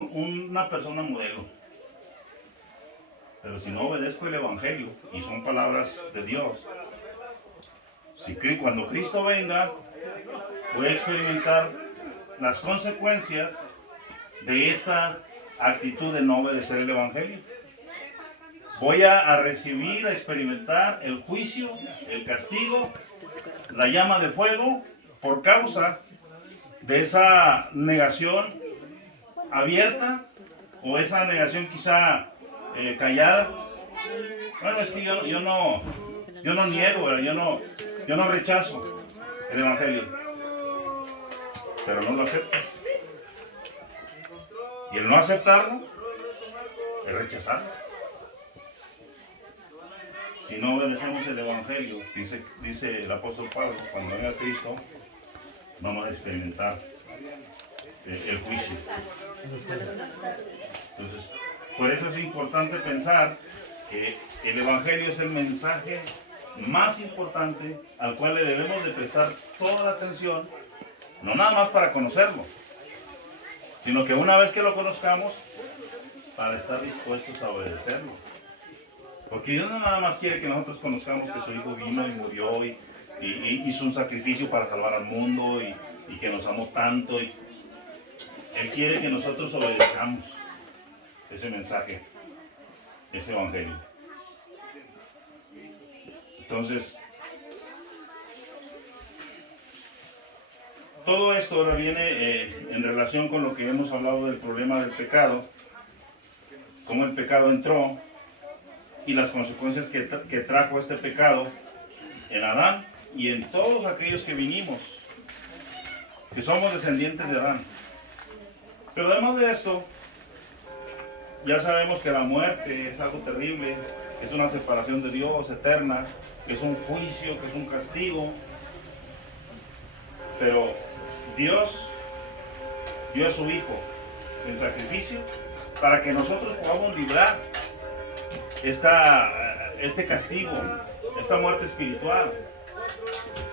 una persona modelo, pero si no obedezco el Evangelio, y son palabras de Dios, cuando Cristo venga, voy a experimentar las consecuencias de esta actitud de no obedecer el Evangelio. Voy a recibir, a experimentar el juicio, el castigo, la llama de fuego por causa de esa negación abierta o esa negación quizá callada. Bueno, es que yo no niego, yo no rechazo el Evangelio, pero no lo aceptas. Y el no aceptarlo es rechazarlo. Si no obedecemos el Evangelio, dice el apóstol Pablo, cuando venga Cristo, vamos a experimentar el juicio. Entonces, por eso es importante pensar que el Evangelio es el mensaje más importante al cual le debemos de prestar toda la atención, no nada más para conocerlo, sino que una vez que lo conozcamos, para estar dispuestos a obedecerlo. Porque Dios no nada más quiere que nosotros conozcamos que su Hijo vino y murió y hizo un sacrificio para salvar al mundo y que nos amó tanto. Él quiere que nosotros obedezcamos ese mensaje, ese Evangelio. Entonces, todo esto ahora viene en relación con lo que hemos hablado del problema del pecado, cómo el pecado entró y las consecuencias que trajo este pecado en Adán y en todos aquellos que vinimos, que somos descendientes de Adán. Pero además de esto, ya sabemos que la muerte es algo terrible, es una separación de Dios eterna, que es un juicio, que es un castigo. Pero Dios dio a su Hijo en sacrificio para que nosotros podamos librar este castigo, esta muerte espiritual,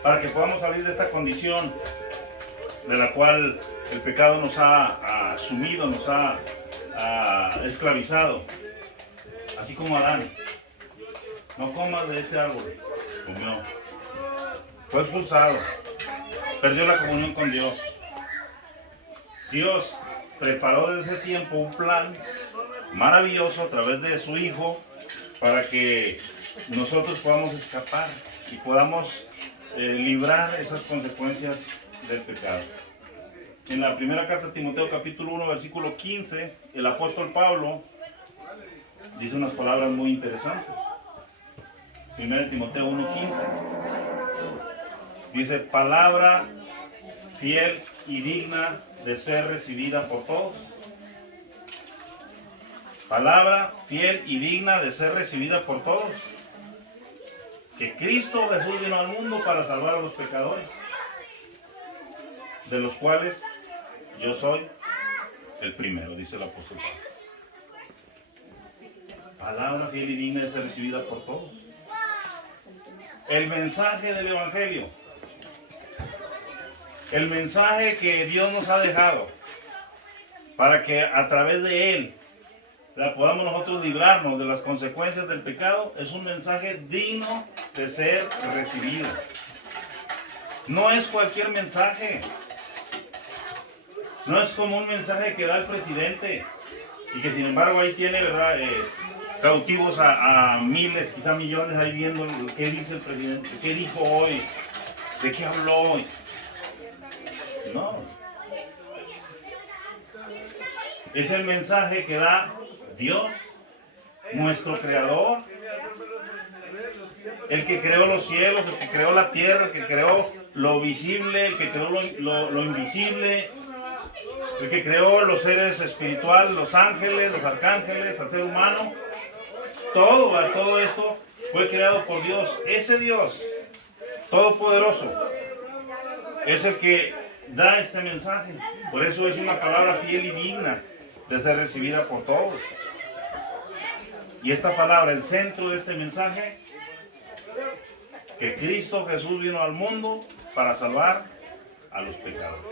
para que podamos salir de esta condición de la cual el pecado nos ha sumido, nos ha esclavizado, así como Adán. No comas de este árbol, comió, fue expulsado, perdió la comunión con Dios. Dios preparó desde ese tiempo un plan maravilloso a través de su Hijo para que nosotros podamos escapar y podamos librar esas consecuencias del pecado. En la primera carta de Timoteo capítulo 1 versículo 15, el apóstol Pablo dice unas palabras muy interesantes. 1 Timoteo 1:15 dice: palabra fiel y digna de ser recibida por todos. Palabra fiel y digna de ser recibida por todos. Que Cristo Jesús vino al mundo para salvar a los pecadores, de los cuales yo soy el primero, dice el apóstol Pablo. Palabra fiel y digna de ser recibida por todos. El mensaje del Evangelio, el mensaje que Dios nos ha dejado para que a través de él podamos nosotros librarnos de las consecuencias del pecado, es un mensaje digno de ser recibido. No es cualquier mensaje. No es como un mensaje que da el presidente y que sin embargo ahí tiene, ¿verdad?, cautivos a miles, quizá millones ahí viendo qué dice el presidente, qué dijo hoy, de qué habló hoy. No. Es el mensaje que da Dios, nuestro creador, el que creó los cielos, el que creó la tierra, el que creó lo visible, el que creó lo invisible, el que creó los seres espirituales, los ángeles, los arcángeles, al ser humano. Todo esto fue creado por Dios. Ese Dios todopoderoso es el que da este mensaje. Por eso es una palabra fiel y digna de ser recibida por todos. Y esta palabra, el centro de este mensaje, que Cristo Jesús vino al mundo para salvar a los pecadores.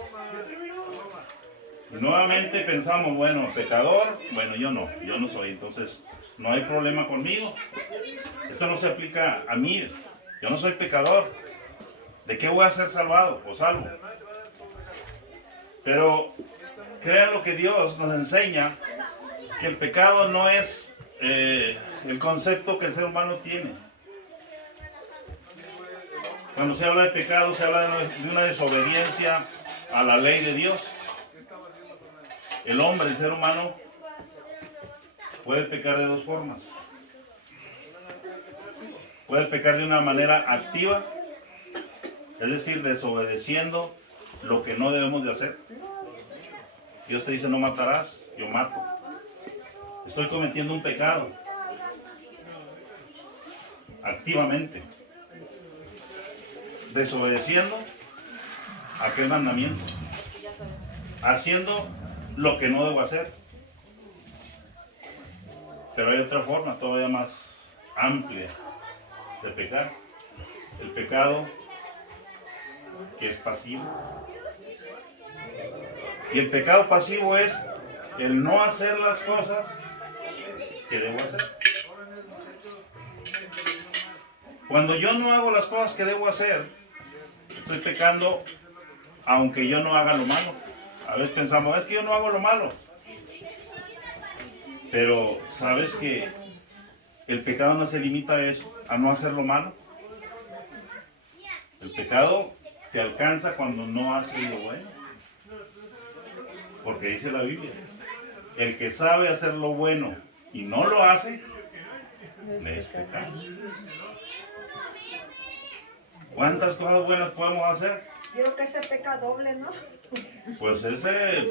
Nuevamente pensamos, bueno, pecador, bueno, yo no soy, entonces no hay problema conmigo. Esto no se aplica a mí, yo no soy pecador. ¿De qué voy a ser salvado o salvo? Pero crean lo que Dios nos enseña, que el pecado no es el concepto que el ser humano tiene. Cuando se habla de pecado, se habla de una desobediencia a la ley de Dios. El hombre, el ser humano, puede pecar de dos formas. Puede pecar de una manera activa, es decir, desobedeciendo lo que no debemos de hacer. Dios te dice no matarás, yo mato. Estoy cometiendo un pecado activamente, desobedeciendo aquel mandamiento, haciendo lo que no debo hacer. Pero hay otra forma todavía más amplia de pecar. El pecado que es pasivo. Y el pecado pasivo es el no hacer las cosas que debo hacer. Cuando yo no hago las cosas que debo hacer, estoy pecando aunque yo no haga lo malo. A veces pensamos, es que yo no hago lo malo. Pero ¿sabes que el pecado no se limita a eso, a no hacer lo malo? El pecado te alcanza cuando no haces lo bueno. Porque dice la Biblia, el que sabe hacer lo bueno y no lo hace, le es pecado. ¿Cuántas cosas buenas podemos hacer? Yo creo que ese peca doble, ¿no? Pues ese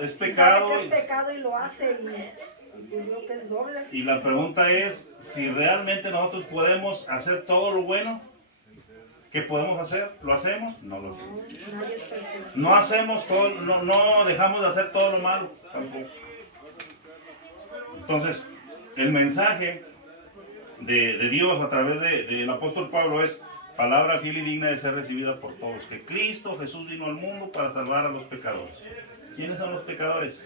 es Si pecado. sabe que es pecado y lo hace, y yo creo que es doble. Y la pregunta es, si realmente nosotros podemos hacer todo lo bueno que podemos hacer, ¿lo hacemos? No lo hacemos. Nadie es perfecto. No hacemos todo, no dejamos de hacer todo lo malo, tampoco. Entonces, el mensaje de Dios a través del apóstol Pablo es palabra fiel y digna de ser recibida por todos, que Cristo Jesús vino al mundo para salvar a los pecadores. ¿Quiénes son los pecadores?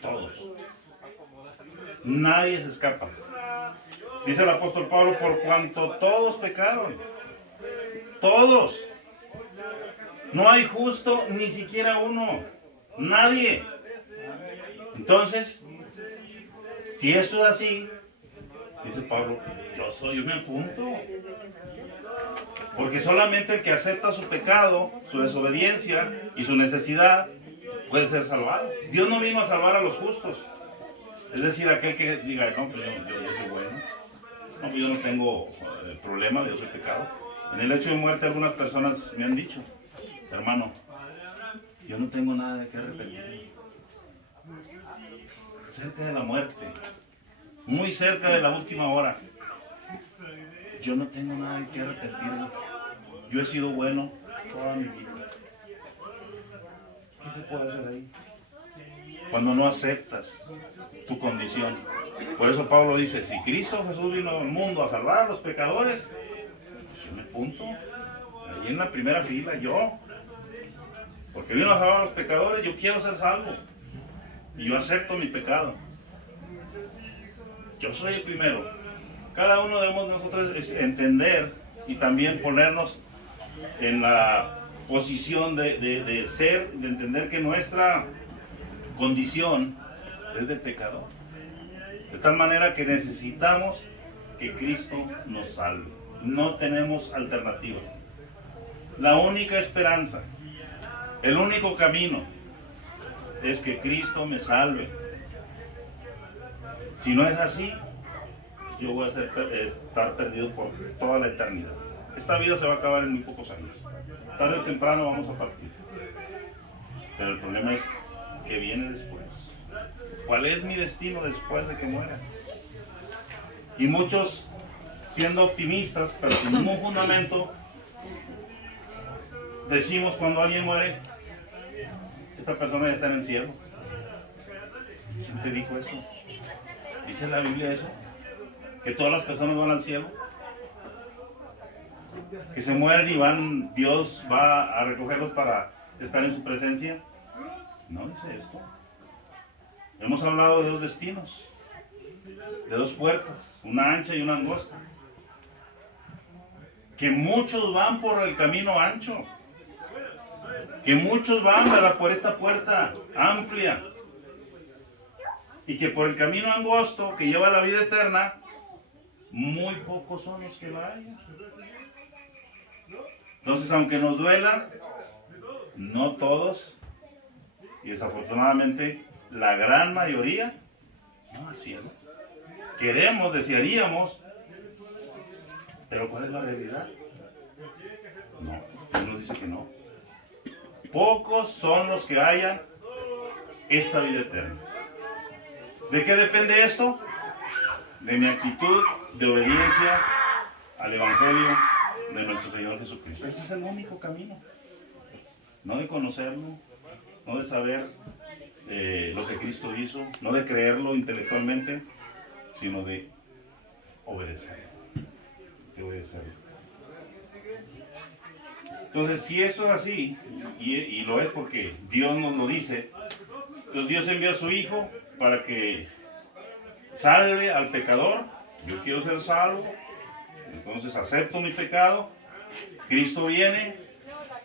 Todos. Nadie se escapa. Dice el apóstol Pablo, por cuanto todos pecaron. Todos. No hay justo ni siquiera uno. Nadie. Entonces, si esto es así, dice Pablo, yo me apunto. Porque solamente el que acepta su pecado, su desobediencia y su necesidad puede ser salvado. Dios no vino a salvar a los justos. Es decir, aquel que diga, no, pues yo soy bueno. No, pues yo no tengo problema, yo soy pecado. En el hecho de muerte algunas personas me han dicho, hermano, yo no tengo nada de qué arrepentirme. Cerca de la muerte, muy cerca de la última hora, yo no tengo nada de qué arrepentirme. Yo he sido bueno toda mi vida. ¿Qué se puede hacer ahí? Cuando no aceptas tu condición. Por eso Pablo dice, si Cristo Jesús vino al mundo a salvar a los pecadores, pues yo me apunto. Ahí en la primera fila, yo. Porque vino a salvar a los pecadores, yo quiero ser salvo. Y yo acepto mi pecado. Yo soy el primero. Cada uno debemos nosotros entender y también ponernos en la posición de ser, de entender que nuestra condición es de pecador. De tal manera que necesitamos que Cristo nos salve. No tenemos alternativa. La única esperanza, el único camino es que Cristo me salve. Si no es así, yo voy a estar perdido por toda la eternidad. Esta vida se va a acabar en muy pocos años. Tarde o temprano vamos a partir. Pero el problema es que viene después. ¿Cuál es mi destino después de que muera? Y muchos, siendo optimistas, pero sin ningún fundamento, decimos cuando alguien muere, esta persona ya está en el cielo. ¿Quién te dijo eso? ¿Dice la Biblia eso? ¿Que todas las personas van al cielo? ¿Que se mueren y Dios va a recogerlos para estar en su presencia? No dice esto. Hemos hablado de dos destinos, de dos puertas, una ancha y una angosta. Que muchos van por el camino ancho. Que muchos van, ¿verdad?, por esta puerta amplia. Y que por el camino angosto que lleva a la vida eterna, muy pocos son los que la hallan. Entonces, aunque nos duela, no todos, y desafortunadamente la gran mayoría, no al cielo. Queremos, desearíamos, pero ¿cuál es la realidad? No, Él nos dice que no. Pocos son los que hallan esta vida eterna. ¿De qué depende esto? De mi actitud de obediencia al Evangelio de nuestro Señor Jesucristo. Ese es el único camino. No de conocerlo, no de saber lo que Cristo hizo, no de creerlo intelectualmente, sino de obedecerlo. De obedecerlo. Entonces, si esto es así, y lo es porque Dios nos lo dice, entonces Dios envió a su Hijo para que salve al pecador. Yo quiero ser salvo, entonces acepto mi pecado. Cristo viene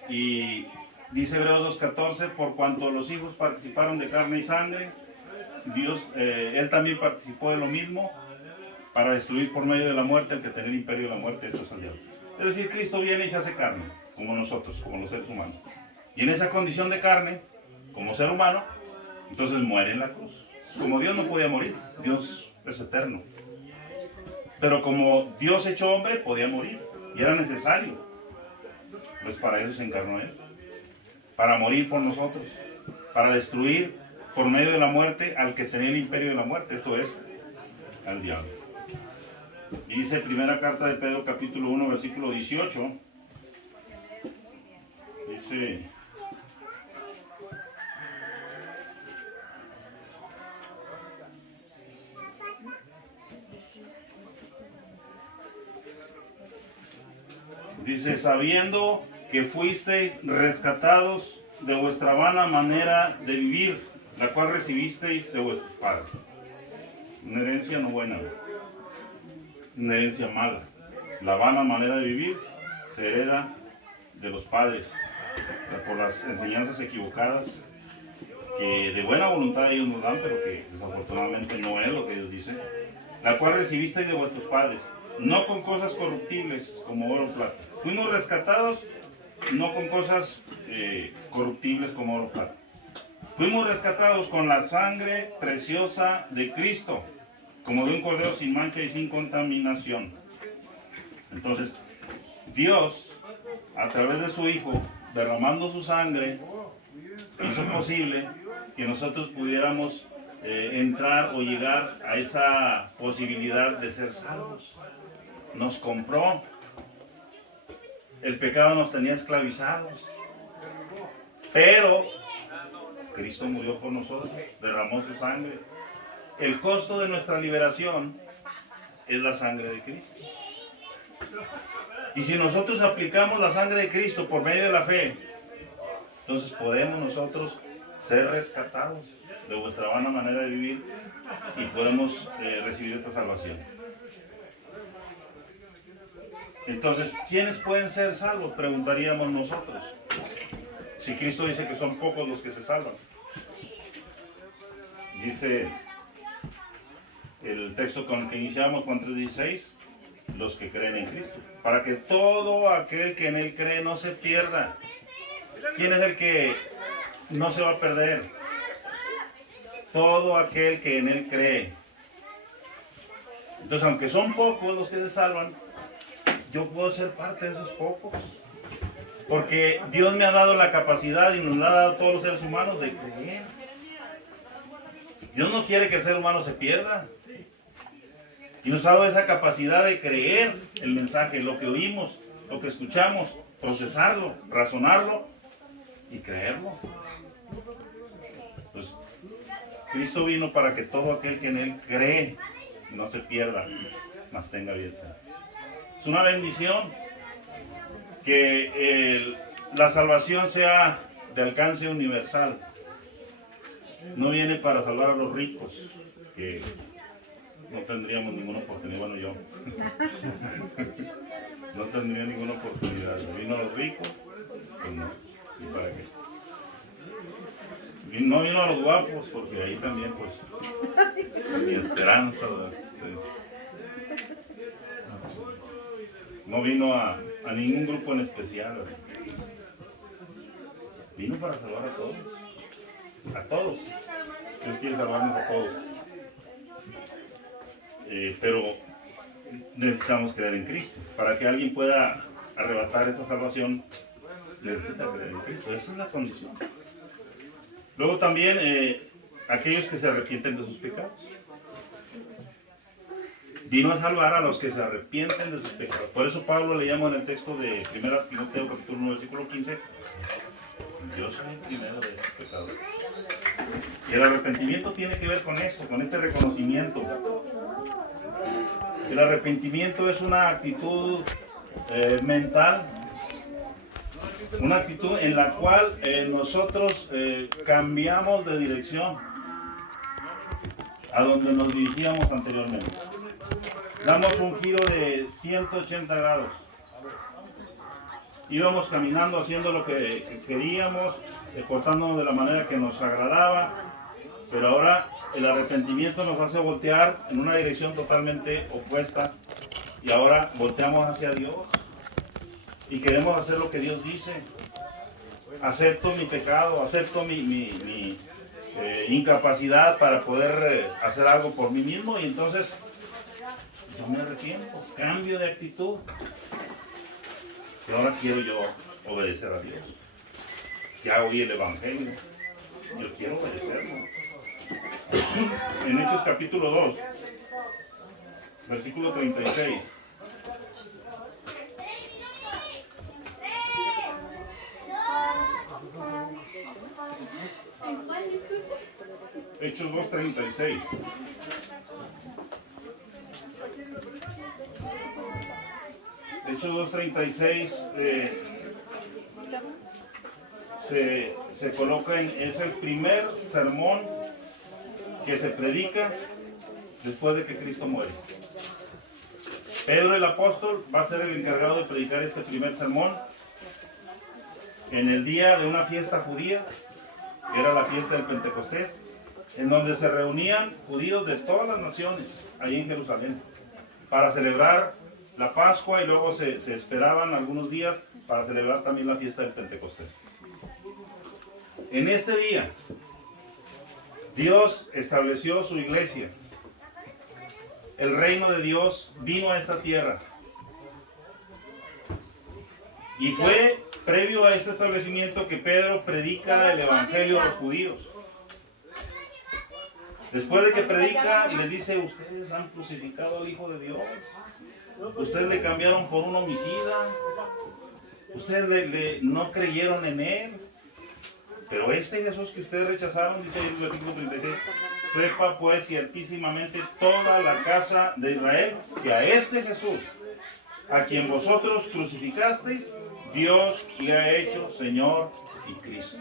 y dice Hebreos 2:14, por cuanto los hijos participaron de carne y sangre, Dios, Él también participó de lo mismo para destruir por medio de la muerte el que tenía el imperio de la muerte, esto es el diablo. Es decir, Cristo viene y se hace carne, como nosotros, como los seres humanos. Y en esa condición de carne, como ser humano, entonces muere en la cruz. Como Dios no podía morir, Dios es eterno. Pero como Dios hecho hombre, podía morir. Y era necesario. Pues para eso se encarnó Él. Para morir por nosotros. Para destruir por medio de la muerte al que tenía el imperio de la muerte. Esto es, al diablo. Y dice primera carta de Pedro capítulo 1 versículo 18. Dice... Dice, sabiendo que fuisteis rescatados de vuestra vana manera de vivir, la cual recibisteis de vuestros padres. Una herencia no buena, una herencia mala. La vana manera de vivir se hereda de los padres por las enseñanzas equivocadas que de buena voluntad ellos nos dan, pero que desafortunadamente no es lo que Dios dice. La cual recibisteis de vuestros padres, no con cosas corruptibles como oro o plata. Fuimos rescatados no con cosas corruptibles como oro o plata. Fuimos rescatados con la sangre preciosa de Cristo, como de un cordero sin mancha y sin contaminación. Entonces, Dios, a través de su Hijo, derramando su sangre, hizo posible que nosotros pudiéramos entrar o llegar a esa posibilidad de ser salvos. Nos compró. El pecado nos tenía esclavizados. Pero Cristo murió por nosotros, derramó su sangre. El costo de nuestra liberación es la sangre de Cristo. Y si nosotros aplicamos la sangre de Cristo por medio de la fe, entonces podemos nosotros ser rescatados de vuestra vana manera de vivir y podemos recibir esta salvación. Entonces, ¿quiénes pueden ser salvos? Preguntaríamos nosotros. Si Cristo dice que son pocos los que se salvan. Dice el texto con el que iniciamos, Juan 3:16, los que creen en Cristo. Para que todo aquel que en Él cree no se pierda. ¿Quién es el que no se va a perder? Todo aquel que en Él cree. Entonces, aunque son pocos los que se salvan, yo puedo ser parte de esos pocos. Porque Dios me ha dado la capacidad y nos ha dado a todos los seres humanos de creer. Dios no quiere que el ser humano se pierda. Y nos ha dado esa capacidad de creer el mensaje, lo que oímos, lo que escuchamos, procesarlo, razonarlo y creerlo. Pues Cristo vino para que todo aquel que en Él cree no se pierda, mas tenga vida. Es una bendición que la salvación sea de alcance universal. No viene para salvar a los ricos, que no tendríamos ninguna oportunidad, bueno yo. No tendría ninguna oportunidad. Vino a los ricos, pues no. ¿Y para qué? No vino a los guapos, porque ahí también, pues, mi esperanza, ¿verdad? No vino a ningún grupo en especial, ¿verdad? Vino para salvar a todos. A todos. Dios quiere salvarnos a todos. Pero necesitamos creer en Cristo. Para que alguien pueda arrebatar esta salvación, necesita creer en Cristo. Esa es la condición. Luego también aquellos que se arrepienten de sus pecados. Vino a salvar a los que se arrepienten de sus pecados. Por eso Pablo le llama en el texto de 1 Timoteo capítulo 1 versículo 15, yo soy el primero de estos pecadores. Y el arrepentimiento tiene que ver con eso, con este reconocimiento. El arrepentimiento es una actitud mental, una actitud en la cual nosotros cambiamos de dirección a donde nos dirigíamos anteriormente. Damos un giro de 180 grados. Íbamos caminando haciendo lo que queríamos, portándonos de la manera que nos agradaba, pero ahora el arrepentimiento nos hace voltear en una dirección totalmente opuesta y ahora volteamos hacia Dios y queremos hacer lo que Dios dice. Acepto mi pecado, acepto mi incapacidad para poder hacer algo por mí mismo y entonces yo me arrepiento, cambio de actitud. Y ahora quiero yo obedecer a Dios. Ya oí el Evangelio. Yo quiero obedecerlo. En Hechos capítulo 2, versículo 36. Hechos 2:36. Hechos 2:36 se coloca es el primer sermón que se predica después de que Cristo muere. Pedro el apóstol va a ser el encargado de predicar este primer sermón en el día de una fiesta judía, que era la fiesta del Pentecostés, en donde se reunían judíos de todas las naciones, ahí en Jerusalén, para celebrar la Pascua y luego se esperaban algunos días para celebrar también la fiesta del Pentecostés. En este día, Dios estableció su iglesia. El reino de Dios vino a esta tierra. Y fue previo a este establecimiento que Pedro predica el evangelio a los judíos. Después de que predica y les dice, ustedes han crucificado al Hijo de Dios. Ustedes le cambiaron por un homicida. Ustedes no creyeron en él. Pero este Jesús que ustedes rechazaron, dice el versículo 36, sepa pues ciertísimamente toda la casa de Israel que a este Jesús, a quien vosotros crucificasteis, Dios le ha hecho Señor y Cristo.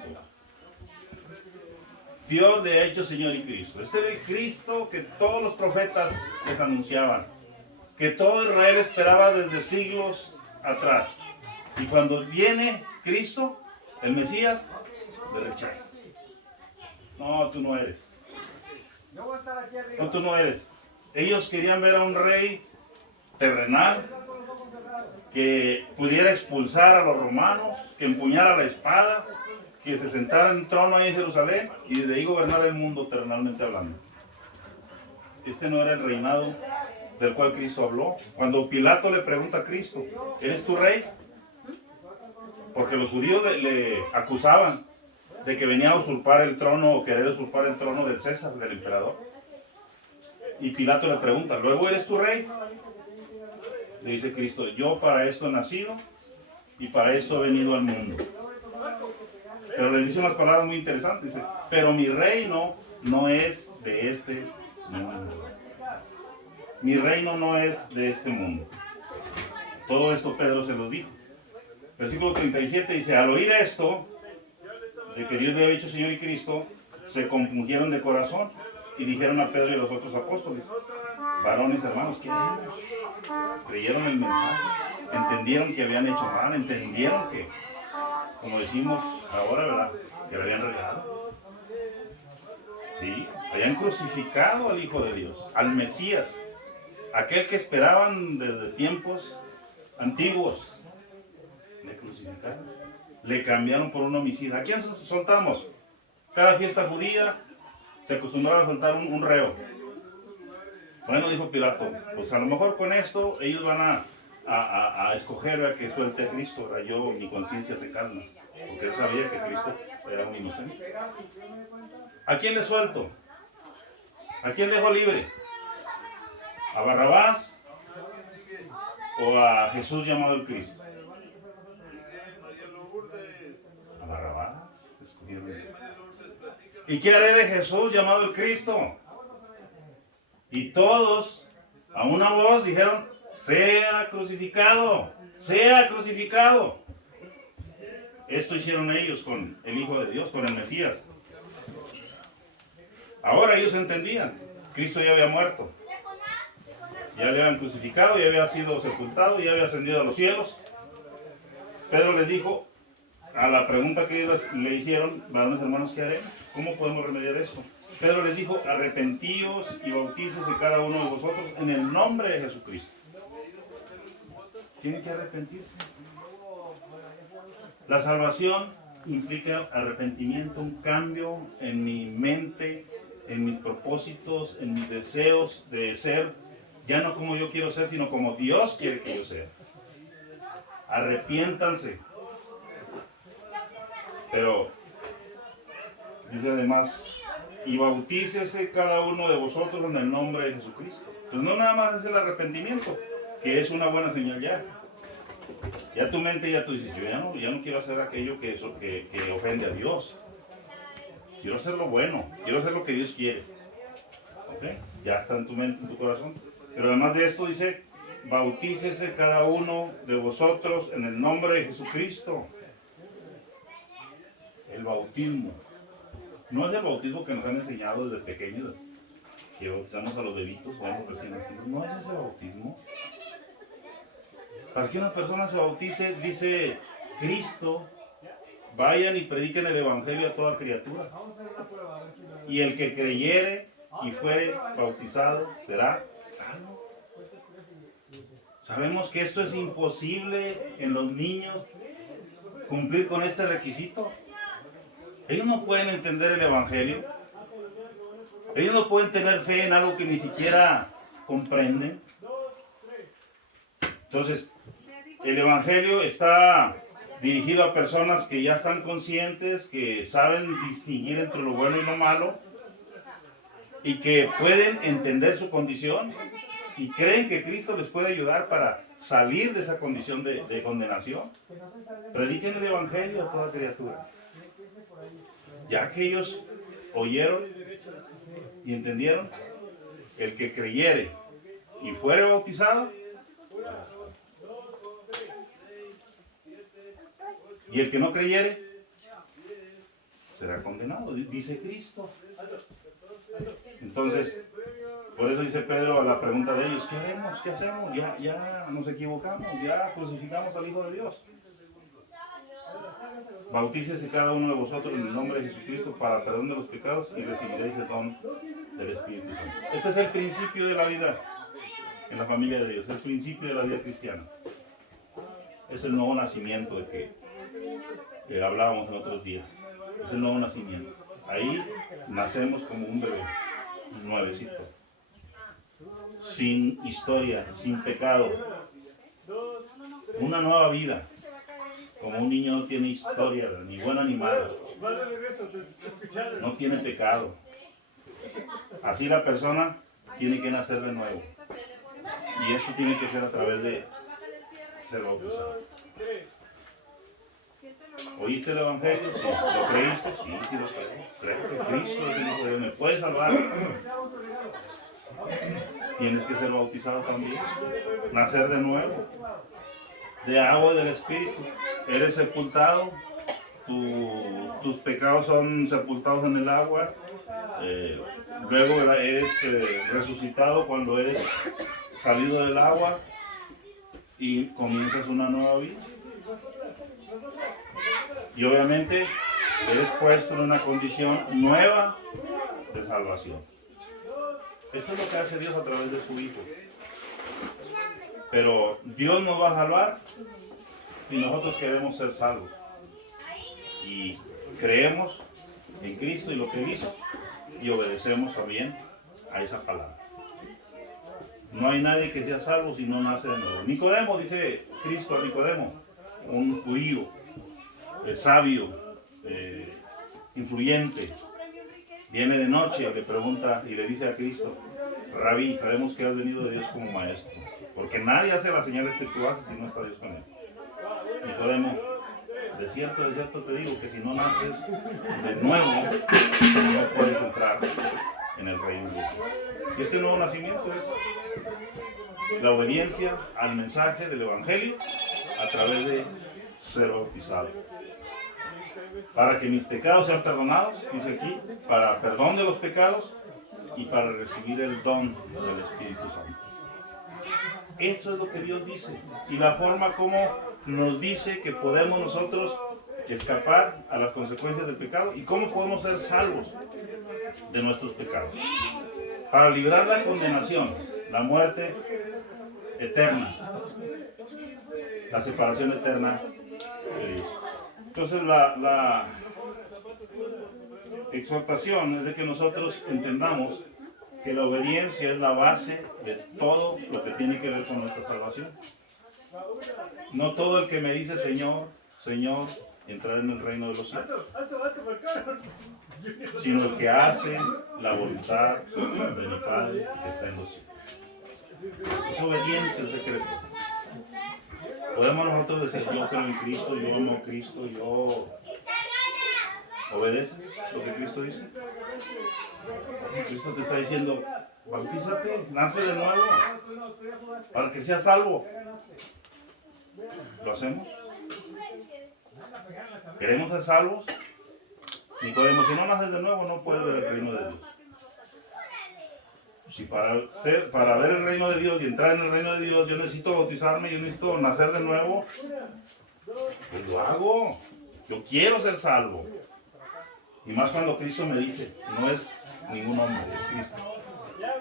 Dios le ha hecho Señor y Cristo. Este es el Cristo que todos los profetas les anunciaban, que todo Israel esperaba desde siglos atrás. Y cuando viene Cristo, el Mesías, le rechaza. No, tú no eres. No, tú no eres. Ellos querían ver a un rey terrenal que pudiera expulsar a los romanos, que empuñara la espada, que se sentara en un trono ahí en Jerusalén y desde ahí gobernara el mundo terrenalmente hablando. Este no era el reinado del cual Cristo habló. Cuando Pilato le pregunta a Cristo, ¿eres tu rey? Porque los judíos le acusaban de que venía a usurpar el trono o querer usurpar el trono del César, del emperador. Y Pilato le pregunta, ¿luego eres tu rey? Le dice Cristo, yo para esto he nacido y para esto he venido al mundo. Pero le dice unas palabras muy interesantes, dice, pero mi reino no es de este mundo. Mi reino no es de este mundo. Todo esto Pedro se los dijo. Versículo 37 dice, al oír esto, de que Dios le había hecho Señor y Cristo, se compungieron de corazón y dijeron a Pedro y a los otros apóstoles: varones hermanos, ¿qué haremos? Creyeron el mensaje, entendieron que habían hecho mal, entendieron que, como decimos ahora, ¿verdad?, que le habían regado. Sí, habían crucificado al Hijo de Dios, al Mesías, aquel que esperaban desde tiempos antiguos. Le crucificaron, le cambiaron por un homicida. ¿A quién soltamos? Cada fiesta judía se acostumbraba a soltar un reo. Bueno, dijo Pilato, pues a lo mejor con esto ellos van a escoger a que suelte a Cristo. ¿Verdad? Yo, mi conciencia se calma, porque él sabía que Cristo era un inocente. ¿A quién le suelto? ¿A quién dejo libre? ¿A Barrabás o a Jesús llamado el Cristo? A Barrabás escogieron. ¿Y qué haré de Jesús llamado el Cristo? Y todos, a una voz, dijeron: sea crucificado, sea crucificado. Esto hicieron ellos con el Hijo de Dios, con el Mesías. Ahora ellos entendían, Cristo ya había muerto, ya le habían crucificado, ya había sido sepultado, ya había ascendido a los cielos. Pedro les dijo, a la pregunta que ellos le hicieron: varones hermanos, ¿qué haremos? ¿Cómo podemos remediar esto? Pedro les dijo: arrepentíos y bautícese cada uno de vosotros en el nombre de Jesucristo. Tiene que arrepentirse. La salvación implica arrepentimiento, un cambio en mi mente, en mis propósitos, en mis deseos de ser, ya no como yo quiero ser, sino como Dios quiere que yo sea. Arrepiéntanse. Pero dice además: y bautícese cada uno de vosotros en el nombre de Jesucristo. Pues no nada más es el arrepentimiento, que es una buena señal ya. Ya tu mente, ya tú dices: yo ya no quiero hacer aquello que ofende a Dios. Quiero hacer lo bueno, quiero hacer lo que Dios quiere. ¿Ok? Ya está en tu mente, en tu corazón. Pero además de esto dice: bautícese cada uno de vosotros en el nombre de Jesucristo. El bautismo no es el bautismo que nos han enseñado desde pequeños, que bautizamos a los bebitos o a los recién nacidos. No es ese bautismo. Para que una persona se bautice, dice Cristo: vayan y prediquen el evangelio a toda criatura. Y el que creyere y fuere bautizado será salvo. Sabemos que esto es imposible en los niños, cumplir con este requisito. Ellos no pueden entender el evangelio. Ellos no pueden tener fe en algo que ni siquiera comprenden. Entonces, el evangelio está dirigido a personas que ya están conscientes, que saben distinguir entre lo bueno y lo malo, y que pueden entender su condición y creen que Cristo les puede ayudar para salir de esa condición de condenación. Prediquen el evangelio a toda criatura. Ya que ellos oyeron y entendieron, el que creyere y fuere bautizado, y el que no creyere será condenado, dice Cristo. Entonces, por eso dice Pedro a la pregunta de ellos: ¿qué haremos? ¿Qué hacemos? Ya nos equivocamos, ya crucificamos al Hijo de Dios. Bautícese cada uno de vosotros en el nombre de Jesucristo para perdón de los pecados y recibiréis el don del Espíritu Santo. Este es el principio de la vida en la familia de Dios, el principio de la vida cristiana. Es el nuevo nacimiento de que hablábamos en otros días. Es el nuevo nacimiento. Ahí nacemos como un bebé, un nuevecito, sin historia, sin pecado, una nueva vida. Como un niño no tiene historia, ni buena ni mala, no tiene pecado. Así la persona tiene que nacer de nuevo. Y esto tiene que ser a través de ser bautizado. ¿Oíste el evangelio? Sí. ¿Lo creíste? Sí, sí lo creo. Creo que Cristo es el Hijo de Dios, me puede salvar. Tienes que ser bautizado también. Nacer de nuevo. De agua y del Espíritu. Eres sepultado tus pecados son sepultados en el agua, luego, ¿verdad?, eres resucitado cuando eres salido del agua y comienzas una nueva vida. Y obviamente eres puesto en una condición nueva de salvación. Esto es lo que hace Dios a través de su Hijo. Pero Dios nos va a salvar si nosotros queremos ser salvos. Y creemos en Cristo y lo que Él hizo, y obedecemos también a esa palabra. No hay nadie que sea salvo si no nace de nuevo. Nicodemo, dice Cristo a Nicodemo, un judío sabio, influyente, viene de noche y le pregunta y le dice a Cristo: Rabí, sabemos que has venido de Dios como maestro, porque nadie hace las señales que tú haces si no está Dios con él. Nicodemo: de cierto te digo que si no naces de nuevo, no puedes entrar en el reino de Dios. Y este nuevo nacimiento es la obediencia al mensaje del Evangelio a través de ser bautizado. Para que mis pecados sean perdonados, dice aquí, para perdón de los pecados y para recibir el don del Espíritu Santo. Eso es lo que Dios dice. Y la forma como nos dice que podemos nosotros escapar a las consecuencias del pecado y cómo podemos ser salvos de nuestros pecados. Para librar la condenación, la muerte eterna, la separación eterna de Dios. Entonces la exhortación es de que nosotros entendamos que la obediencia es la base de todo lo que tiene que ver con nuestra salvación. No todo el que me dice Señor, Señor, entrará en el reino de los cielos, sino el que hace la voluntad de mi Padre que está en los cielos. Es obediencia el secreto. Podemos nosotros decir: yo creo en Cristo, yo amo a Cristo, yo... ¿Obedeces lo que Cristo dice? Cristo te está diciendo: bautízate, nace de nuevo, para que seas salvo. ¿Lo hacemos? ¿Queremos ser salvos? Nicodemo: si no naces de nuevo, no puedes ver el reino de Dios. Si para ver el reino de Dios y entrar en el reino de Dios, yo necesito bautizarme, yo necesito nacer de nuevo, pues lo hago. Yo quiero ser salvo. Y más cuando Cristo me dice, no es ningún hombre, es Cristo.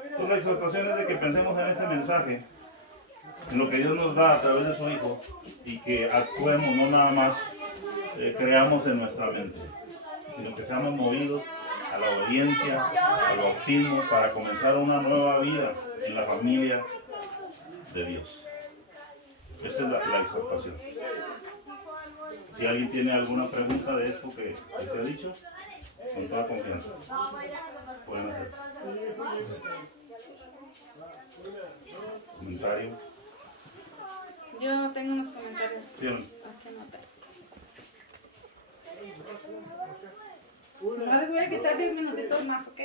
Entonces la exhortación es de que pensemos en este mensaje, en lo que Dios nos da a través de su Hijo, y que actuemos, no nada más creamos en nuestra mente, sino que seamos movidos a la obediencia, al bautismo, para comenzar una nueva vida en la familia de Dios. Esa es la exhortación. Si alguien tiene alguna pregunta de esto que se ha dicho, con toda confianza, pueden hacer. ¿Comentario? Yo tengo unos comentarios. Sí. Aquí anoté. No les voy a quitar 10 minutitos más, ¿ok?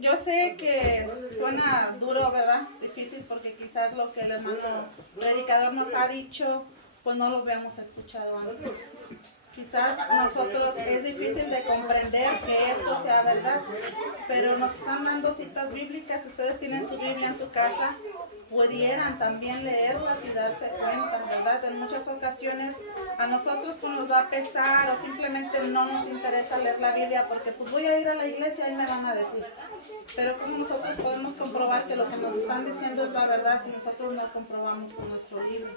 Yo sé que suena duro, ¿verdad? Difícil, porque quizás lo que el hermano predicador nos ha dicho, pues no lo habíamos escuchado antes. Quizás nosotros es difícil de comprender que esto sea verdad, pero nos están dando citas bíblicas. Si ustedes tienen su Biblia en su casa, pudieran también leerlas y darse cuenta, ¿verdad? En muchas ocasiones a nosotros pues nos da pesar o simplemente no nos interesa leer la Biblia porque pues voy a ir a la iglesia y me van a decir. Pero ¿cómo nosotros podemos comprobar que lo que nos están diciendo es la verdad si nosotros no comprobamos con nuestro libro?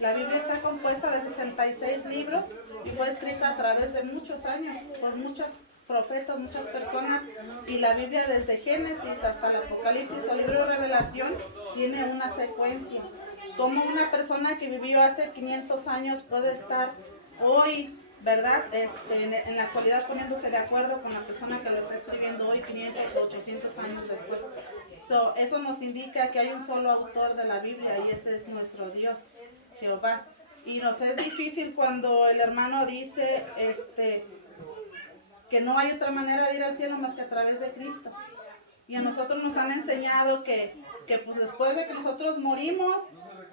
La Biblia está compuesta de 66 libros y fue escrita a través de muchos años por muchos profetas, muchas personas, y la Biblia desde Génesis hasta el Apocalipsis, el libro de Revelación, tiene una secuencia. Como una persona que vivió hace 500 años puede estar hoy, ¿verdad? En la actualidad poniéndose de acuerdo con la persona que lo está escribiendo hoy, 500 o 800 años después. Eso nos indica que hay un solo autor de la Biblia y ese es nuestro Dios, Jehová. Y nos es difícil cuando el hermano dice que no hay otra manera de ir al cielo más que a través de Cristo. Y a nosotros nos han enseñado que pues después de que nosotros morimos,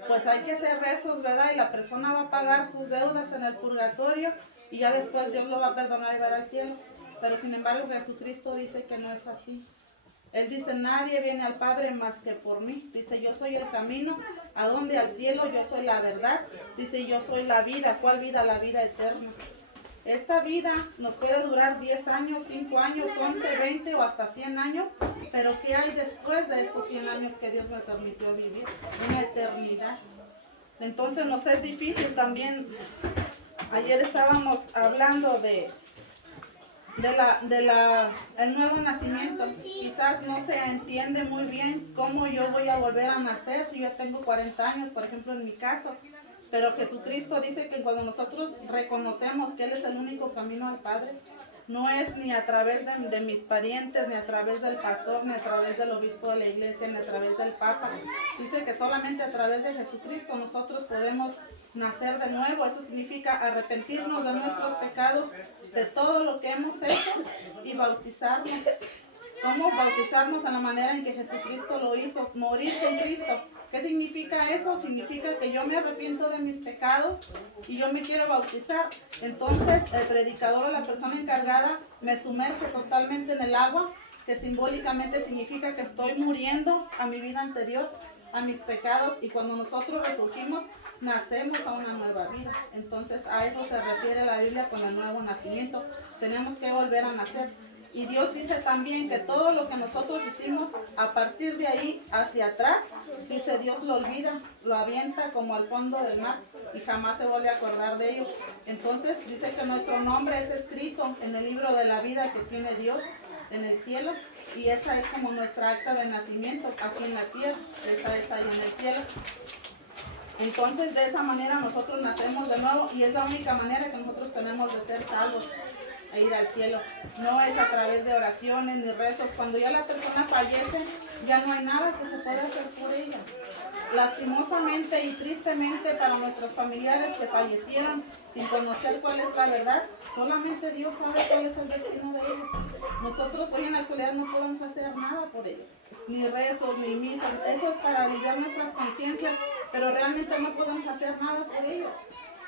pues hay que hacer rezos, ¿verdad? Y la persona va a pagar sus deudas en el purgatorio y ya después Dios lo va a perdonar y va al cielo. Pero sin embargo Jesucristo dice que no es así. Él dice, nadie viene al Padre más que por mí. Dice, yo soy el camino, ¿a dónde? Al cielo, yo soy la verdad. Dice, yo soy la vida. ¿Cuál vida? La vida eterna. Esta vida nos puede durar 10 años, 5 años, 11, 20 o hasta 100 años, pero ¿qué hay después de estos 100 años que Dios me permitió vivir? Una eternidad. Entonces nos es difícil también. Ayer estábamos hablando el nuevo nacimiento. Quizás no se entiende muy bien cómo yo voy a volver a nacer si yo tengo 40 años, por ejemplo, en mi caso. Pero Jesucristo dice que cuando nosotros reconocemos que Él es el único camino al Padre, no es ni a través de mis parientes, ni a través del pastor, ni a través del obispo de la iglesia, ni a través del papa. Dice que solamente a través de Jesucristo nosotros podemos nacer de nuevo. Eso significa arrepentirnos de nuestros pecados, de todo lo que hemos hecho y bautizarnos. ¿Cómo bautizarnos? En la manera en que Jesucristo lo hizo, morir con Cristo. ¿Qué significa eso? Significa que yo me arrepiento de mis pecados y yo me quiero bautizar. Entonces el predicador o la persona encargada me sumerge totalmente en el agua, que simbólicamente significa que estoy muriendo a mi vida anterior, a mis pecados, y cuando nosotros resurgimos, nacemos a una nueva vida. Entonces a eso se refiere la Biblia con el nuevo nacimiento. Tenemos que volver a nacer. Y Dios dice también que todo lo que nosotros hicimos a partir de ahí hacia atrás, dice, Dios lo olvida, lo avienta como al fondo del mar y jamás se vuelve a acordar de ellos. Entonces dice que nuestro nombre es escrito en el libro de la vida que tiene Dios en el cielo, y esa es como nuestra acta de nacimiento aquí en la tierra, esa es ahí en el cielo. Entonces de esa manera nosotros nacemos de nuevo y es la única manera que nosotros tenemos de ser salvos e ir al cielo. No es a través de oraciones ni rezos. Cuando ya la persona fallece, ya no hay nada que se pueda hacer por ella. Lastimosamente y tristemente para nuestros familiares que fallecieron sin conocer cuál es la verdad, solamente Dios sabe cuál es el destino de ellos. Nosotros hoy en la actualidad no podemos hacer nada por ellos, ni rezos, ni misas. Eso es para aliviar nuestras conciencias, pero realmente no podemos hacer nada por ellos.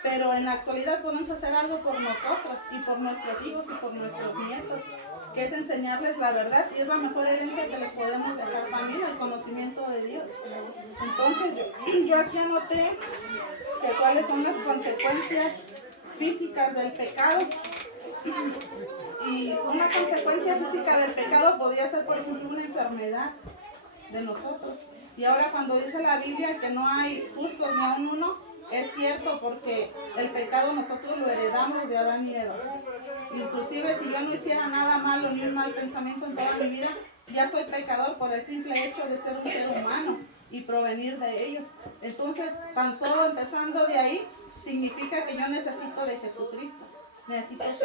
Pero en la actualidad podemos hacer algo por nosotros y por nuestros hijos y por nuestros nietos, que es enseñarles la verdad, y es la mejor herencia que les podemos dejar también, el conocimiento de Dios. Entonces yo aquí anoté que cuáles son las consecuencias físicas del pecado. Y una consecuencia física del pecado podría ser, por ejemplo, una enfermedad de nosotros. Y ahora cuando dice la Biblia que no hay justos ni aun uno, es cierto, porque el pecado nosotros lo heredamos de Adán y Eva. Inclusive si yo no hiciera nada malo ni un mal pensamiento en toda mi vida, ya soy pecador por el simple hecho de ser un ser humano y provenir de ellos. Entonces, tan solo empezando de ahí, significa que yo necesito de Jesucristo. Necesito que Él